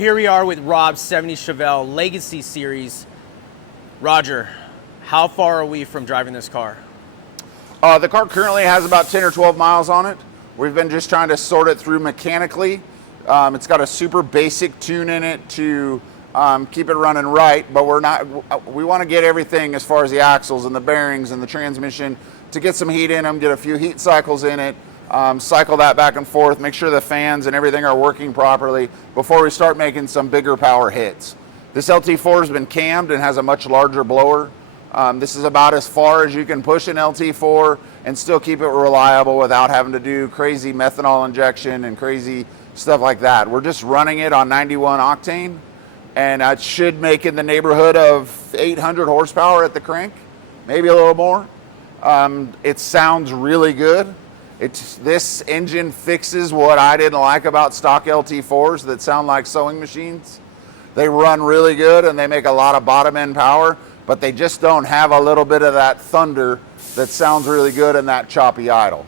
here we are with Rob's 70 Chevelle Legacy Series. Roger, how far are we from driving this car? The car currently has about 10 or 12 miles on it. We've been just trying to sort it through mechanically. It's got a super basic tune in it to keep it running right, but we want to get everything as far as the axles and the bearings and the transmission to get some heat in them, get a few heat cycles in it, cycle that back and forth, make sure the fans and everything are working properly before we start making some bigger power hits. This LT4 has been cammed and has a much larger blower. This is about as far as you can push an LT4 and still keep it reliable without having to do crazy methanol injection and crazy stuff like that. We're just running it on 91 octane, and it should make in the neighborhood of 800 horsepower at the crank, maybe a little more. It sounds really good. This engine fixes what I didn't like about stock LT4s that sound like sewing machines. They run really good and they make a lot of bottom end power, but they just don't have a little bit of that thunder that sounds really good in that choppy idle.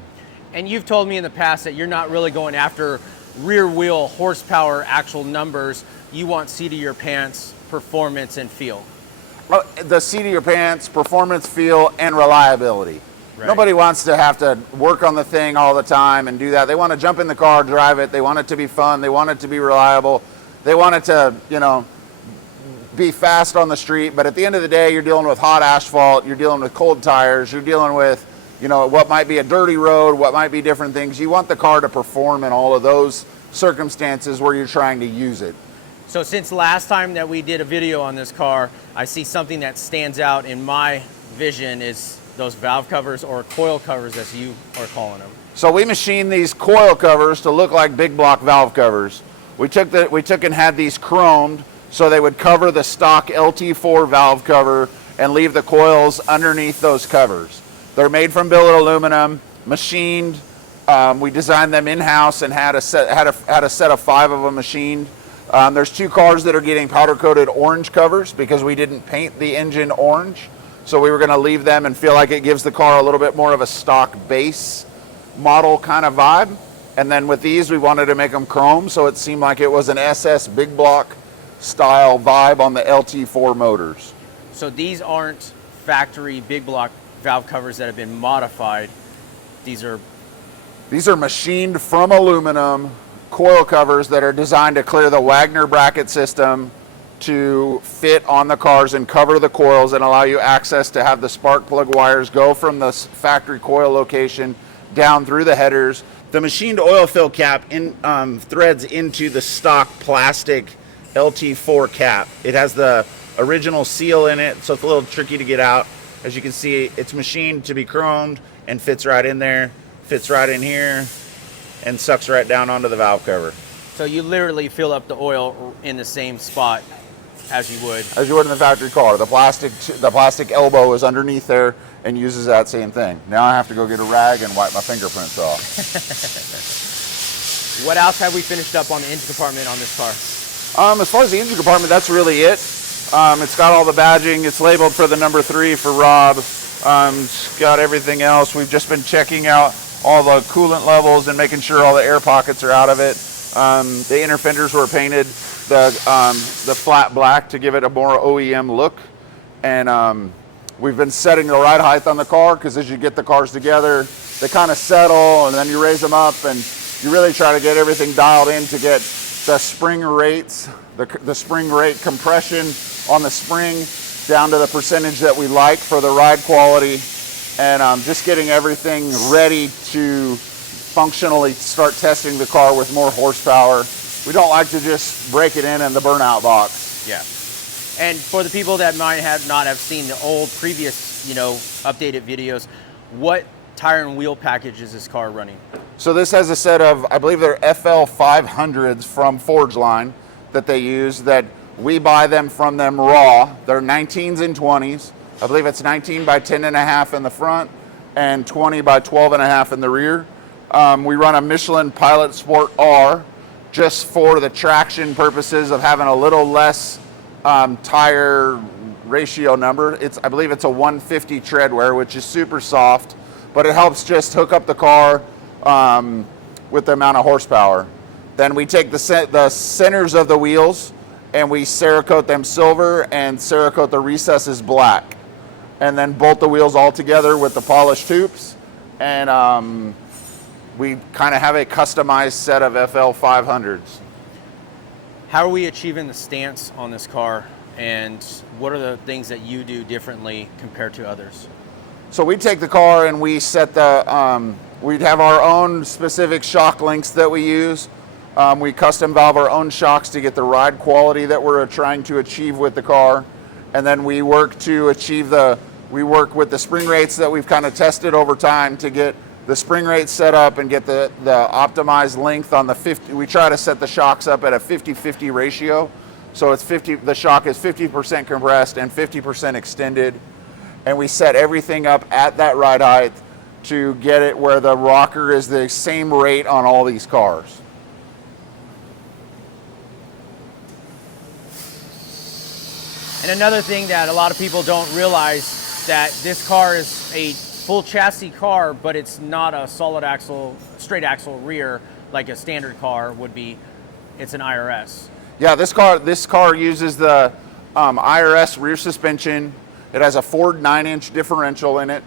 And you've told me in the past that you're not really going after rear wheel horsepower actual numbers. You want seat of your pants performance and feel. Well, the seat of your pants, performance, feel, and reliability. Right. Nobody wants to have to work on the thing all the time and do that. They want to jump in the car, drive it. They want it to be fun. They want it to be reliable. They want it to, be fast on the street. But at the end of the day, you're dealing with hot asphalt. You're dealing with cold tires. You're dealing with, what might be a dirty road, what might be different things. You want the car to perform in all of those circumstances where you're trying to use it. So since last time that we did a video on this car, I see something that stands out in my vision is those valve covers, or coil covers as you are calling them. So we machined these coil covers to look like big block valve covers. We took and had these chromed so they would cover the stock LT4 valve cover and leave the coils underneath those covers. They're made from billet aluminum, machined. We designed them in-house and had a set of 5 of them machined. There's 2 cars that are getting powder coated orange covers because we didn't paint the engine orange. So we were going to leave them and feel like it gives the car a little bit more of a stock base model kind of vibe. And then with these, we wanted to make them chrome, so it seemed like it was an SS big block style vibe on the LT4 motors. So these aren't factory big block valve covers that have been modified. These are machined from aluminum coil covers that are designed to clear the Wagner bracket system to fit on the cars and cover the coils and allow you access to have the spark plug wires go from the factory coil location down through the headers. The machined oil fill cap threads into the stock plastic LT4 cap. It has the original seal in it, so it's a little tricky to get out. As you can see, it's machined to be chromed and fits right in there, fits right in here, and sucks right down onto the valve cover. So you literally fill up the oil in the same spot as you would in the factory car. The plastic elbow is underneath there and uses that same thing. Now I have to go get a rag and wipe my fingerprints off. What else have we finished up on the engine compartment on this car? As far as the engine compartment, that's really it. It's got all the badging. It's labeled for the number 3 for Rob. It's got everything else. We've just been checking out all the coolant levels and making sure all the air pockets are out of it. The inner fenders were painted the flat black to give it a more OEM look. And we've been setting the ride height on the car because as you get the cars together, they kind of settle and then you raise them up and you really try to get everything dialed in to get the spring rates, the spring rate compression on the spring down to the percentage that we like for the ride quality, and just getting everything ready to functionally start testing the car with more horsepower. We don't like to just break it in the burnout box. Yeah. And for the people that might not have seen the old previous, updated videos, what tire and wheel package is this car running? So this has a set of, I believe they're FL 500s from Forgeline that they use, that we buy them from them raw. They're 19s and 20s. I believe it's 19 by 10.5 in the front and 20 by 12.5 in the rear. We run a Michelin Pilot Sport R just for the traction purposes of having a little less tire ratio number. I believe it's a 150 tread wear, which is super soft, but it helps just hook up the car with the amount of horsepower. Then we take the centers of the wheels and we Cerakote them silver and Cerakote the recesses black. And then bolt the wheels all together with the polished tubes. And we kind of have a customized set of FL 500s. How are we achieving the stance on this car, and what are the things that you do differently compared to others? So we take the car and we set the, we'd have our own specific shock links that we use. We custom valve our own shocks to get the ride quality that we're trying to achieve with the car. And then we work to achieve we work with the spring rates that we've kind of tested over time to get the spring rate set up and get the optimized length on the 50. We try to set the shocks up at a 50-50 ratio. So it's the shock is 50% compressed and 50% extended. And we set everything up at that ride height to get it where the rocker is the same rate on all these cars. And another thing that a lot of people don't realize, that this car is a full chassis car, but it's not a solid axle, straight axle rear like a standard car would be. It's an IRS. Yeah, this car uses the IRS rear suspension. It has a Ford 9-inch differential in it.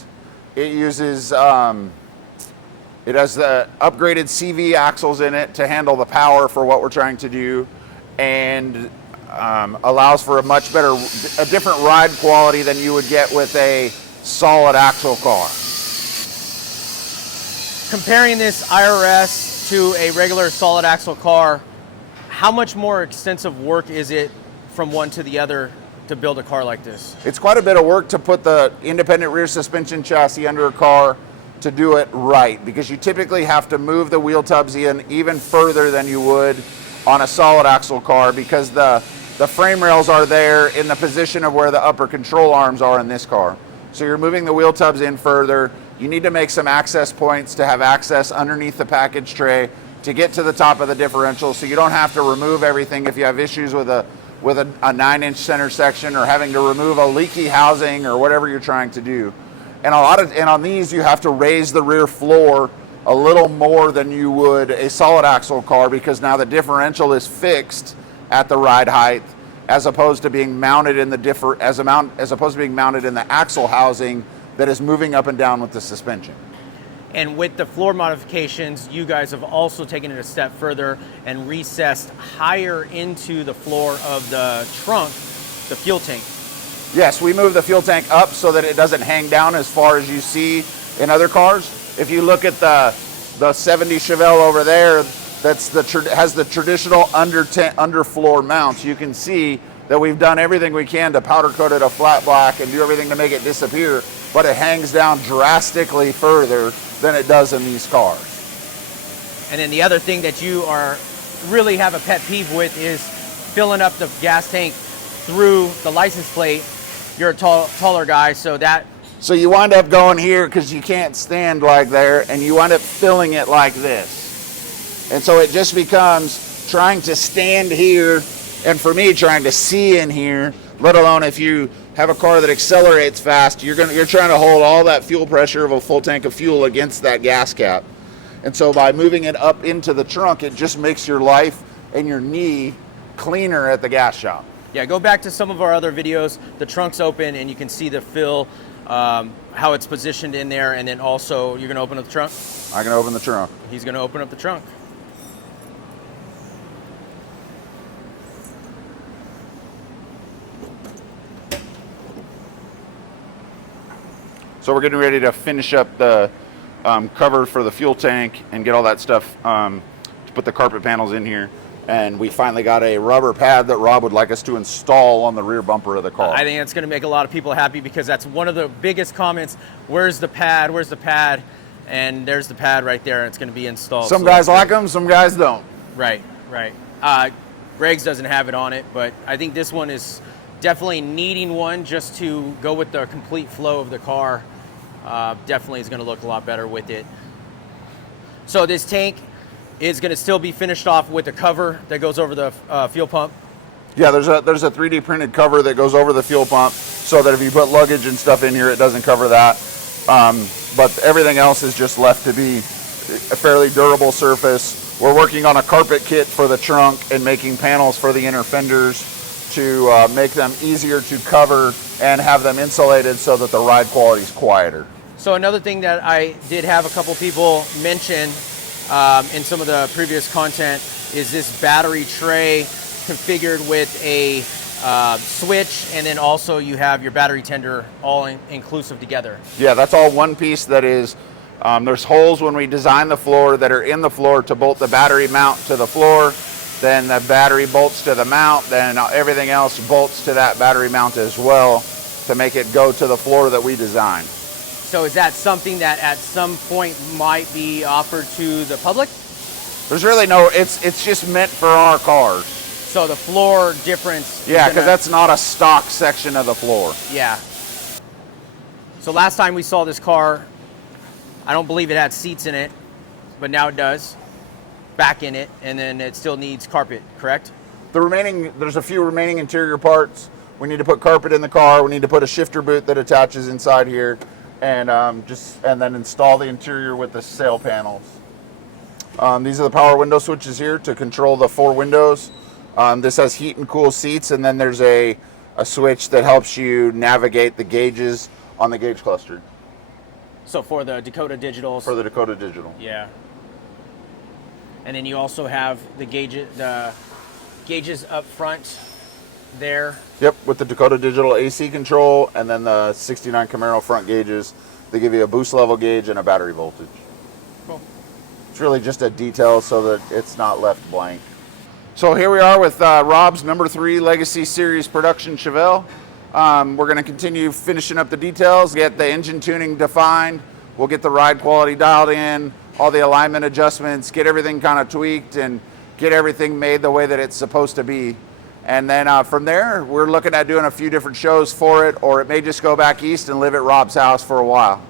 It uses, it has the upgraded CV axles in it to handle the power for what we're trying to do, and allows for a different ride quality than you would get with a solid axle car. Comparing this IRS to a regular solid axle car, how much more extensive work is it from one to the other to build a car like this? It's quite a bit of work to put the independent rear suspension chassis under a car to do it right, because you typically have to move the wheel tubs in even further than you would on a solid axle car, because the frame rails are there in the position of where the upper control arms are in this car. So you're moving the wheel tubs in further. You need to make some access points to have access underneath the package tray to get to the top of the differential, so you don't have to remove everything if you have issues with a 9-inch center section or having to remove a leaky housing or whatever you're trying to do. And on these you have to raise the rear floor a little more than you would a solid axle car, because now the differential is fixed at the ride height, as opposed to being mounted in the axle housing that is moving up and down with the suspension. And with the floor modifications, you guys have also taken it a step further and recessed higher into the floor of the trunk, the fuel tank. Yes, we move the fuel tank up so that it doesn't hang down as far as you see in other cars. If you look at the 70 Chevelle over there, has the traditional underfloor mounts, you can see that we've done everything we can to powder coat it a flat black and do everything to make it disappear, but it hangs down drastically further than it does in these cars. And then the other thing that you really have a pet peeve with is filling up the gas tank through the license plate. You're a taller guy, so you wind up going here because you can't stand like there, and you wind up filling it like this. And so it just becomes trying to stand here, and for me, trying to see in here, let alone if you have a car that accelerates fast, you're trying to hold all that fuel pressure of a full tank of fuel against that gas cap. And so by moving it up into the trunk, it just makes your life and your knee cleaner at the gas shop. Yeah, go back to some of our other videos. The trunk's open and you can see the fill, how it's positioned in there, and then also, you're gonna open up the trunk? I can open the trunk. He's gonna open up the trunk. So we're getting ready to finish up the cover for the fuel tank and get all that stuff to put the carpet panels in here. And we finally got a rubber pad that Rob would like us to install on the rear bumper of the car. I think it's going to make a lot of people happy, because that's one of the biggest comments. Where's the pad? Where's the pad? And there's the pad right there. It's going to be installed. Some guys like them, some guys don't. Right. Greg's doesn't have it on it, but I think this one is definitely needing one just to go with the complete flow of the car. Definitely is going to look a lot better with it. So this tank is going to still be finished off with a cover that goes over the fuel pump. Yeah, there's a 3D printed cover that goes over the fuel pump, so that if you put luggage and stuff in here, it doesn't cover that. But everything else is just left to be a fairly durable surface We're working on a carpet kit for the trunk and making panels for the inner fenders to make them easier to cover and have them insulated so that the ride quality is quieter. So another thing that I did have a couple people mention in some of the previous content is this battery tray configured with a switch, and then also you have your battery tender all inclusive together. Yeah, that's all one piece. That is, there's holes when we design the floor that are in the floor to bolt the battery mount to the floor. Then the battery bolts to the mount, then everything else bolts to that battery mount as well to make it go to the floor that we designed. So is that something that at some point might be offered to the public? There's really no, it's just meant for our cars. So the floor difference. Yeah, because that's not a stock section of the floor. Yeah. So last time we saw this car, I don't believe it had seats in it, but now it does. Back in it, and then it still needs carpet, correct? There's a few remaining interior parts. We need to put carpet in the car. We need to put a shifter boot that attaches inside here, and then install the interior with the sail panels. These are the power window switches here to control the 4 windows. This has heat and cool seats, and then there's a switch that helps you navigate the gauges on the gauge cluster. So for the Dakota Digitals. For the Dakota Digital. Yeah. And then you also have the gauges up front there. Yep, with the Dakota Digital AC control, and then the 69 Camaro front gauges. They give you a boost level gauge and a battery voltage. Cool. It's really just a detail so that it's not left blank. So here we are with Rob's number 3 Legacy Series production Chevelle. We're going to continue finishing up the details, get the engine tuning defined. We'll get the ride quality dialed in, all the alignment adjustments, get everything kind of tweaked and get everything made the way that it's supposed to be. And then from there, we're looking at doing a few different shows for it, or it may just go back east and live at Rob's house for a while.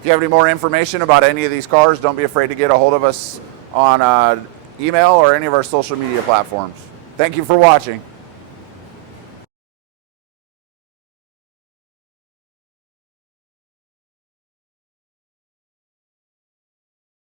If you have any more information about any of these cars, don't be afraid to get a hold of us on email or any of our social media platforms. Thank you for watching.